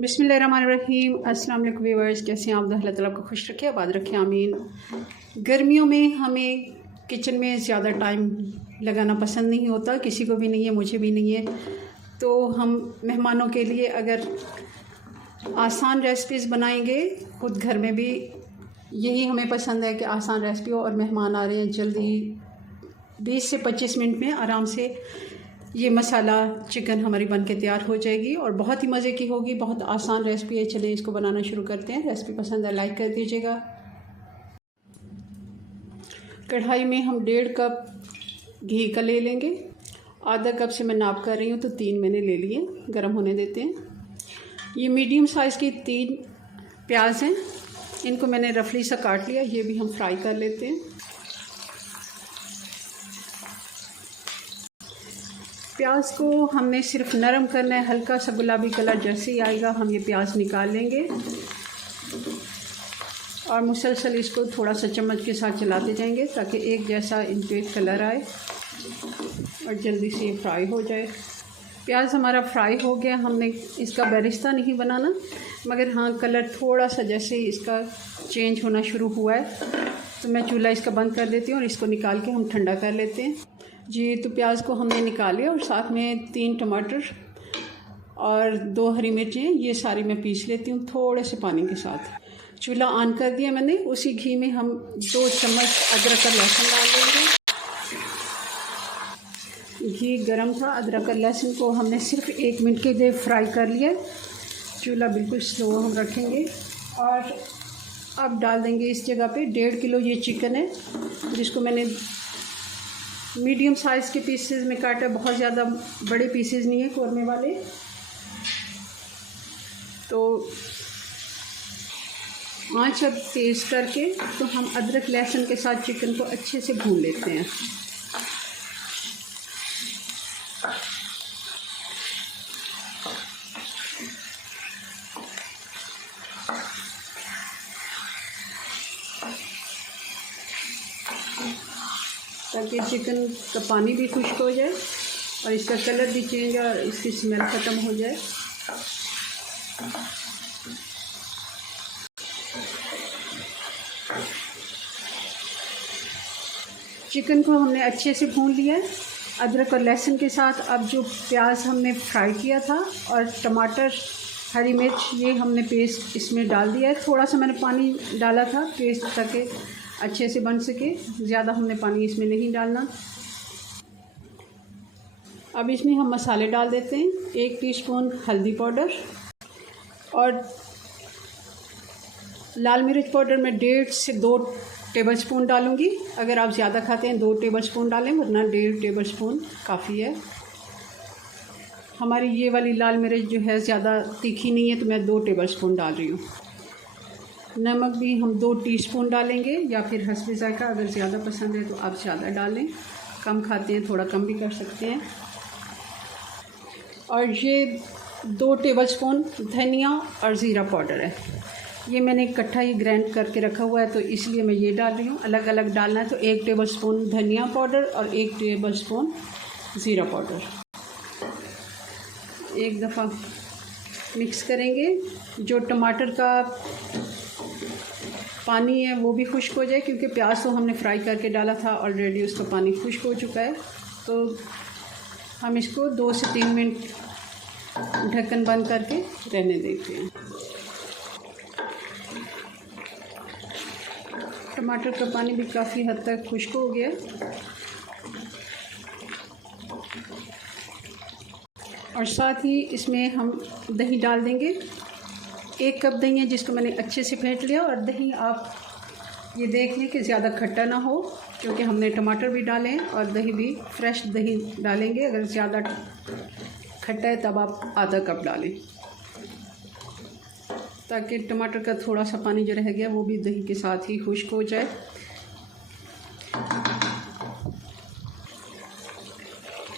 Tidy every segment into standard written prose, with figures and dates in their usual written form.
बिस्मिल्लाहिर्रहमानिर्रहीम। अस्सलाम वालेकुम व्यूअर्स, कैसे हैं आप? अल्लाह ताला को खुश रखे, आबाद रखे, आमीन। गर्मियों में हमें किचन में ज़्यादा टाइम लगाना पसंद नहीं होता, किसी को भी नहीं है, मुझे भी नहीं है। तो हम मेहमानों के लिए अगर आसान रेसिपीज़ बनाएंगे, ख़ुद घर में भी यही हमें पसंद है कि आसान रेसिपी हो और मेहमान आ रहे हैं, जल्दी 20 से 25 मिनट में आराम से ये मसाला चिकन हमारी बन के तैयार हो जाएगी और बहुत ही मज़े की होगी। बहुत आसान रेसिपी है। चलिए इसको बनाना शुरू करते हैं। रेसिपी पसंद है लाइक कर दीजिएगा। कढ़ाई में हम 1.5 कप घी का ले लेंगे। आधा कप से मैं नाप कर रही हूँ, तो 3 मैंने ले लिए। गरम होने देते हैं। ये मीडियम साइज़ की 3 प्याज हैं, इनको मैंने रफली सा काट लिया। ये भी हम फ्राई कर लेते हैं। प्याज को हमने सिर्फ नरम करना है, हल्का सा गुलाबी कलर जैसे ही आएगा हम ये प्याज निकाल लेंगे और मुसलसल इसको थोड़ा सा चम्मच के साथ चलाते जाएंगे ताकि एक जैसा इन पे कलर आए और जल्दी से ये फ्राई हो जाए। प्याज हमारा फ्राई हो गया। हमने इसका बेरिस्ता नहीं बनाना, मगर हाँ कलर थोड़ा सा जैसे ही इसका चेंज होना शुरू हुआ है तो मैं चूल्हा इसका बंद कर देती हूँ और इसको निकाल के हम ठंडा कर लेते हैं। जी, तो प्याज को हमने निकाल लिया और साथ में 3 टमाटर और 2 हरी मिर्चें, ये सारी मैं पीस लेती हूँ थोड़े से पानी के साथ। चूल्हा ऑन कर दिया मैंने। उसी घी में हम 2 चम्मच अदरक और लहसुन डाल देंगे। घी गरम था। अदरक और लहसुन को हमने सिर्फ 1 मिनट के लिए फ्राई कर लिया। चूल्हा बिल्कुल स्लो हम रखेंगे और अब डाल देंगे इस जगह पे 1.5 किलो ये चिकन है, जिसको मैंने मीडियम साइज़ के पीसेस में काटा। बहुत ज़्यादा बड़े पीसेस नहीं है कौरमे वाले। तो आँच अब तेज़ करके तो हम अदरक लहसुन के साथ चिकन को अच्छे से भून लेते हैं। ताकि चिकन का पानी भी खुश्क हो जाए और इसका कलर भी चेंज और इसकी स्मेल ख़त्म हो जाए। चिकन को हमने अच्छे से भून लिया है अदरक और लहसुन के साथ। अब जो प्याज हमने फ्राई किया था और टमाटर हरी मिर्च, ये हमने पेस्ट इसमें डाल दिया है। थोड़ा सा मैंने पानी डाला था पेस्ट ताकि अच्छे से बन सके, ज़्यादा हमने पानी इसमें नहीं डालना। अब इसमें हम मसाले डाल देते हैं। 1 टीस्पून हल्दी पाउडर और लाल मिर्च पाउडर मैं 1.5 से 2 टेबलस्पून डालूँगी। अगर आप ज़्यादा खाते हैं 2 टेबलस्पून डालें, वरना 1.5 टेबलस्पून काफ़ी है। हमारी ये वाली लाल मिर्च जो है ज़्यादा तीखी नहीं है, तो मैं 2 टेबलस्पून डाल रही हूँ। नमक भी हम 2 टीस्पून डालेंगे, या फिर हस्बे ज़ायक़ा। अगर ज़्यादा पसंद है तो आप ज़्यादा डालें, कम खाते हैं थोड़ा कम भी कर सकते हैं। और ये 2 टेबलस्पून धनिया और ज़ीरा पाउडर है। ये मैंने इकट्ठा ही ग्राइंड करके रखा हुआ है, तो इसलिए मैं ये डाल रही हूँ। अलग अलग डालना है तो 1 टेबलस्पून धनिया पाउडर और 1 टेबलस्पून ज़ीरा पाउडर। एक दफ़ा मिक्स करेंगे। जो टमाटर का पानी है वो भी खुश्क हो जाए, क्योंकि प्याज तो हमने फ्राई करके डाला था ऑलरेडी, उसका पानी खुश्क हो चुका है। तो हम इसको 2 से 3 मिनट ढक्कन बंद करके रहने देते हैं। टमाटर का पानी भी काफ़ी हद तक खुश्क हो गया और साथ ही इसमें हम दही डाल देंगे। 1 कप दही है, जिसको मैंने अच्छे से फेंट लिया। और दही आप ये देख लें कि ज़्यादा खट्टा ना हो, क्योंकि हमने टमाटर भी डाले हैं और दही भी फ्रेश दही डालेंगे। अगर ज़्यादा खट्टा है तब आप आधा कप डालें, ताकि टमाटर का थोड़ा सा पानी जो रह गया वो भी दही के साथ ही खुश्क हो जाए।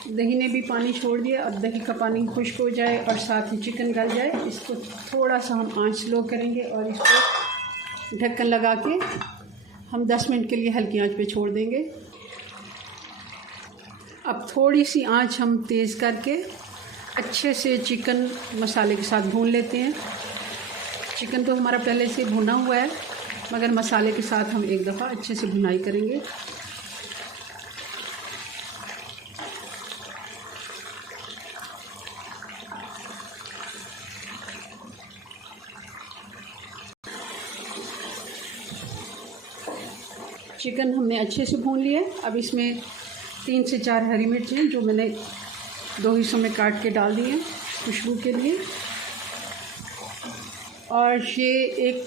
दही ने भी पानी छोड़ दिया। अब दही का पानी खुश्क हो जाए और साथ ही चिकन गल जाए, इसको थोड़ा सा हम आंच स्लो करेंगे और इसको ढक्कन लगा के हम 10 मिनट के लिए हल्की आंच पे छोड़ देंगे। अब थोड़ी सी आंच हम तेज़ करके अच्छे से चिकन मसाले के साथ भून लेते हैं। चिकन तो हमारा पहले से भुना हुआ है, मगर मसाले के साथ हम एक दफ़ा अच्छे से भुनाई करेंगे। चिकन हमने अच्छे से भून लिया। अब इसमें 3 से 4 हरी मिर्चें जो मैंने 2 हिस्सों में काट के डाल दी हैं खुशबू के लिए, और ये 1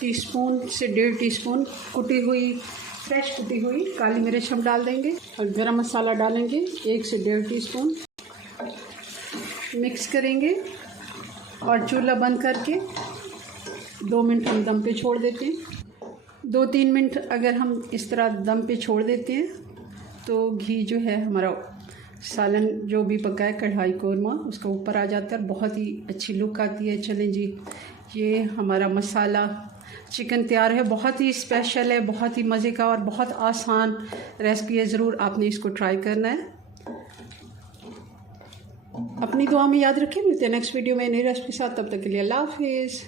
टीस्पून से 1.5 टीस्पून फ्रेश कुटी हुई काली मिर्च हम डाल देंगे, और गरम मसाला डालेंगे 1 से 1.5 टीस्पून। मिक्स करेंगे और चूल्हा बंद करके 2 मिनट हम दम पे छोड़ देते हैं। 2-3 मिनट अगर हम इस तरह दम पे छोड़ देते हैं तो घी जो है हमारा सालन जो भी पका है कढ़ाई कोरमा उसका ऊपर आ जाता है, बहुत ही अच्छी लुक आती है। चलें जी, ये हमारा मसाला चिकन तैयार है। बहुत ही स्पेशल है, बहुत ही मज़े का और बहुत आसान रेसिपी है। ज़रूर आपने इसको ट्राई करना है। अपनी दुआ में याद रखें। मिलते हैं नेक्स्ट वीडियो में नई रेसिपी के साथ। तब तक के लिए अल्लाह हाफिज़।